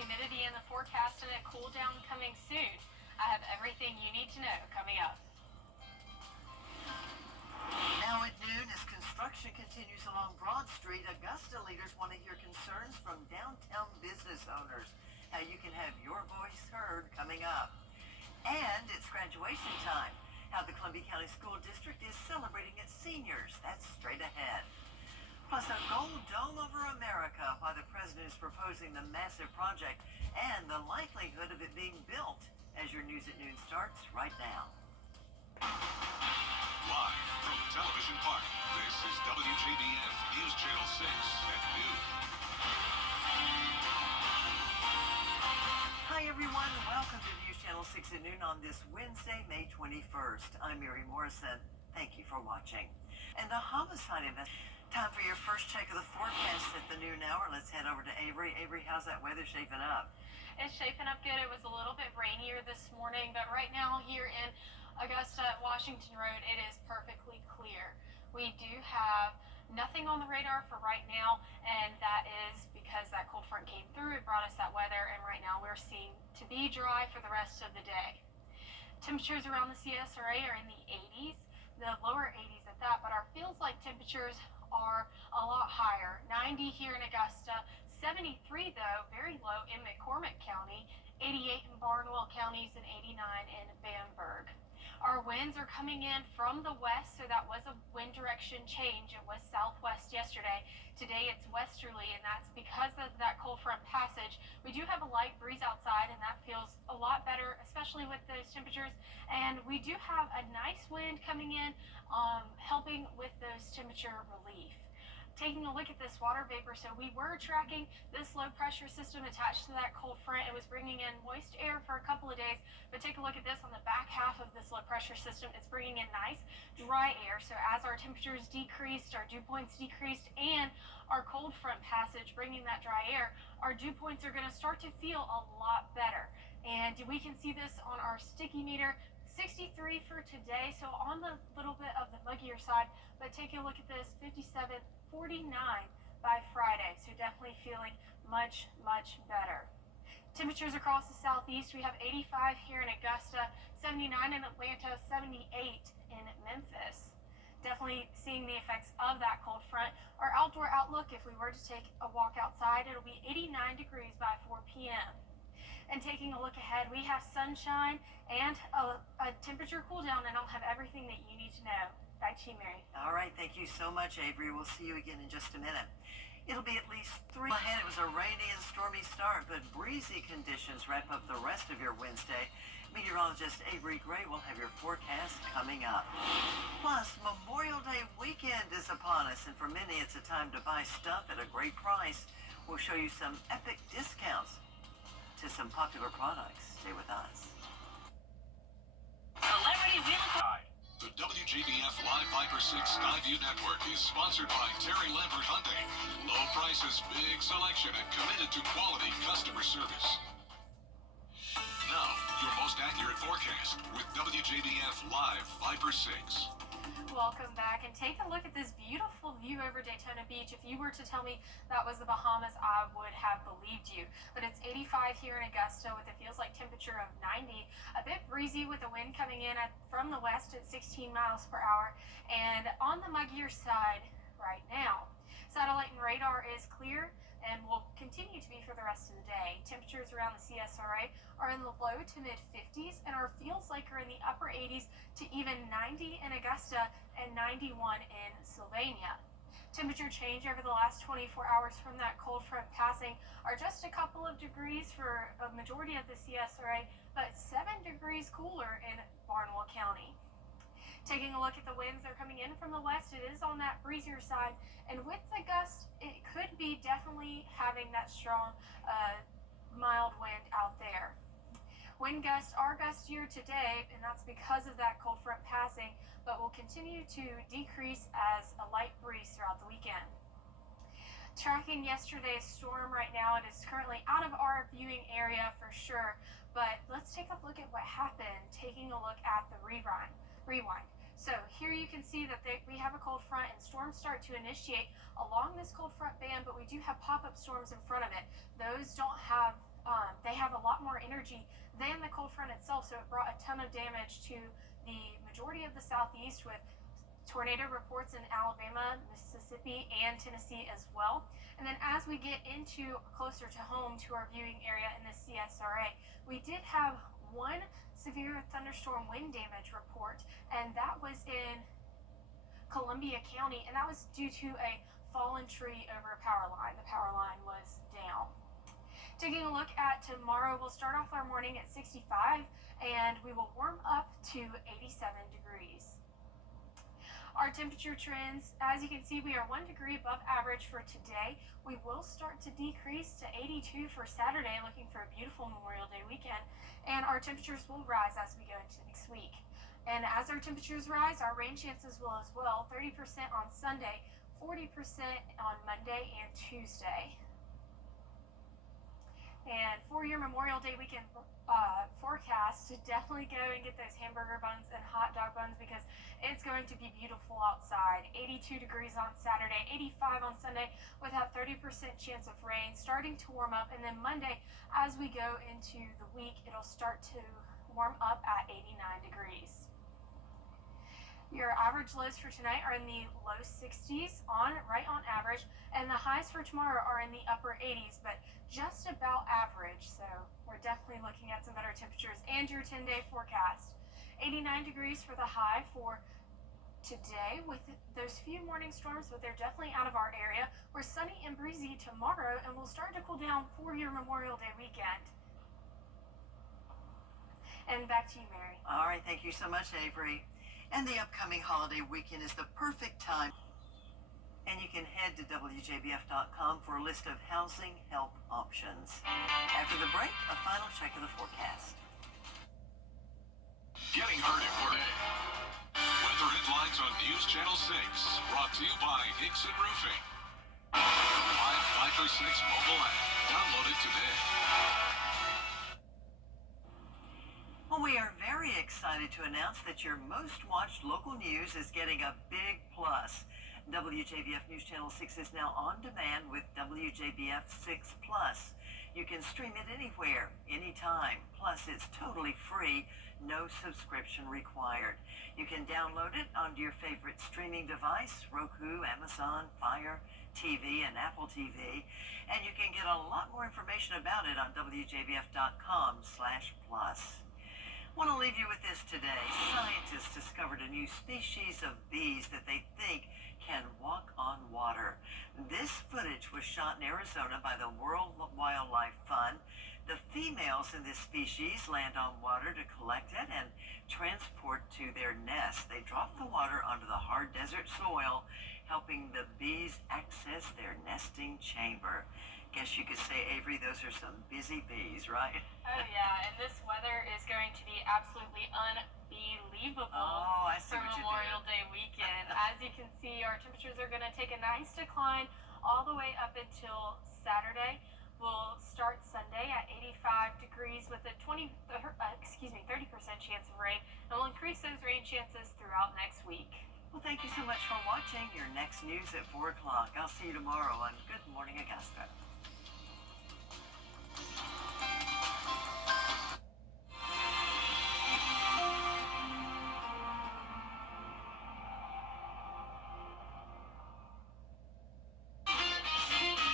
humidity in the forecast and a cool down coming soon. I have everything you need to know coming up. Now at noon, as construction continues along Broad Street, Augusta leaders want to hear concerns from downtown business owners. How you can have your voice heard coming up. And it's graduation time. How the Columbia County School District is celebrating its seniors. That's straight ahead. Plus a gold dome over America while the president is proposing the massive project and the likelihood of it being built. As your News at Noon starts right now. Live from Television Park, this is WJBF News Channel 6 at noon. Hi everyone, welcome to News Channel 6 at noon on this Wednesday, May 21st. I'm Mary Morrison. Thank you for watching. And a homicide event. Time for your first check of the forecast at the noon hour. Let's head over to Avery. Avery, how's that weather shaping up? It's shaping up good. It was a little bit rainier this morning, but right now here in Augusta, Washington Road, it is perfectly clear. We do have nothing on the radar for right now, and that is because that cold front came through. It brought us that weather, and right now we're seeing to be dry for the rest of the day. Temperatures around the CSRA are in the 80s, the lower 80s at that, but our feels like temperatures are a lot higher. 90 here in Augusta, 73 though, very low in McCormick County, 88 in Barnwell counties, and 89 in Bamberg. Our winds are coming in from the west, so that was a wind direction change. It was southwest yesterday. Today it's westerly, and that's because of that cold front passage. We do have a light breeze outside, and that feels a lot better, especially with those temperatures. And we do have a nice wind coming in, helping with those temperature relief. Taking a look at this water vapor, so we were tracking this low pressure system attached to that cold front. It was bringing in moist air for a couple of days, but take a look at this on the back half of this low pressure system. It's bringing in nice dry air. So as our temperatures decreased, our dew points decreased, and our cold front passage bringing that dry air, our dew points are going to start to feel a lot better. And we can see this on our sticky meter. 63 for today, so on the little bit of the muggier side, but take a look at this, 57, 49 by Friday, so definitely feeling much better. Temperatures across the southeast, we have 85 here in Augusta, 79 in Atlanta, 78 in Memphis. Definitely seeing the effects of that cold front. Our outdoor outlook, if we were to take a walk outside, it'll be 89 degrees by 4 p.m. And taking a look ahead, we have sunshine and a temperature cool down, and I'll have everything that you need to know. Back to you, Mary. All right, thank you so much, Avery. We'll see you again in just a minute. It'll be at least 3 ahead. It was a rainy and stormy start, but breezy conditions wrap up the rest of your Wednesday. Meteorologist Avery Gray will have your forecast coming up. Plus, Memorial Day weekend is upon us, and for many, it's a time to buy stuff at a great price. We'll show you some epic discounts to some popular products. Stay with us. Celebrity Wheel of Time. The WJBF Live Viper 6 Skyview Network is sponsored by Terry Lambert Hyundai. Low prices, big selection, and committed to quality customer service. Now, your most accurate forecast with WJBF Live Viper 6. Welcome back, and take a look at this beautiful view over Daytona Beach. If you were to tell me that was the Bahamas, I would have believed you. But it's 85 here in Augusta with a feels like temperature of 90. A bit breezy with the wind coming in from the west at 16 miles per hour. And on the muggier side right now, satellite and radar is clear and will continue to be for the rest of the day. Temperatures around the CSRA are in the low to mid 50s, and our feels like are in the upper 80s to even 90 in Augusta and 91 in Sylvania. Temperature change over the last 24 hours from that cold front passing are just a couple of degrees for a majority of the CSRA, but 7 degrees cooler in Barnwell County. Taking a look at the winds, they're coming in from the west. It is on that breezier side, and with the gust, it could be definitely having that strong mild wind out there. Wind gusts are gustier today, and that's because of that cold front passing, but will continue to decrease as a light breeze throughout the weekend. Tracking yesterday's storm right now, it is currently out of our viewing area for sure, but let's take a look at what happened, taking a look at the rewind. So here you can see that we have a cold front, and storms start to initiate along this cold front band, but we do have pop-up storms in front of it. Those don't have they have a lot more energy than the cold front itself, so it brought a ton of damage to the majority of the southeast, with tornado reports in Alabama, Mississippi, and Tennessee as well. And then as we get into closer to home to our viewing area in the CSRA, we did have one severe thunderstorm wind damage report, and that was in Columbia County, and that was due to a fallen tree over a power line. The power line was down. Taking a look at tomorrow, we'll start off our morning at 65, and we will warm up to 87 degrees. Our temperature trends, as you can see, we are 1 degree above average for today. We will start to decrease to 82 for Saturday, looking for a beautiful Memorial Day weekend, and our temperatures will rise as we go into next week. And as our temperatures rise, our rain chances will as well. 30% on Sunday, 40% on Monday and Tuesday. And for your Memorial Day weekend forecast, definitely go and get those hamburger buns and hot dog buns, because it's going to be beautiful outside. 82 degrees on Saturday, 85 on Sunday, with a 30% chance of rain, starting to warm up. And then Monday, as we go into the week, it'll start to warm up at 89 degrees. Your average lows for tonight are in the low 60s, right on average, and the highs for tomorrow are in the upper 80s, but just about average. So we're definitely looking at some better temperatures. And your 10-day forecast: 89 degrees for the high for today, with those few morning storms, but they're definitely out of our area. We're sunny and breezy tomorrow, and we'll start to cool down for your Memorial Day weekend. And back to you, Mary. All right, thank you so much, Avery. And the upcoming holiday weekend is the perfect time. And you can head to WJBF.com for a list of housing help options. After the break, a final check of the forecast. Getting hurt at work. Weather headlines on News Channel 6. Brought to you by Hickson Roofing. Live 5 for 6 mobile app. Download it today. Well, we are very excited to announce that your most watched local news is getting a big plus. WJBF News Channel 6 is now on demand with WJBF 6 Plus. You can stream it anywhere, anytime. Plus, it's totally free, no subscription required. You can download it onto your favorite streaming device: Roku, Amazon, Fire TV, and Apple TV. And you can get a lot more information about it on WJBF.com/plus. Want to leave you with this today. Scientists discovered a new species of bees that they think can walk on water. This footage was shot in Arizona by the World Wildlife Fund. The females in this species land on water to collect it and transport to their nest. They drop the water onto the hard desert soil, helping the bees access their nesting chamber. Guess you could say, Avery, those are some busy bees, right? Oh yeah, and this weather is going to be absolutely unbelievable Oh, I see for what you Memorial Day weekend. As you can see, our temperatures are going to take a nice decline all the way up until Saturday. We'll start Sunday at 85 degrees with a 30% chance of rain, and we'll increase those rain chances throughout next week. Well, thank you so much for watching. Your next news at 4 o'clock. I'll see you tomorrow on Good Morning Augusta.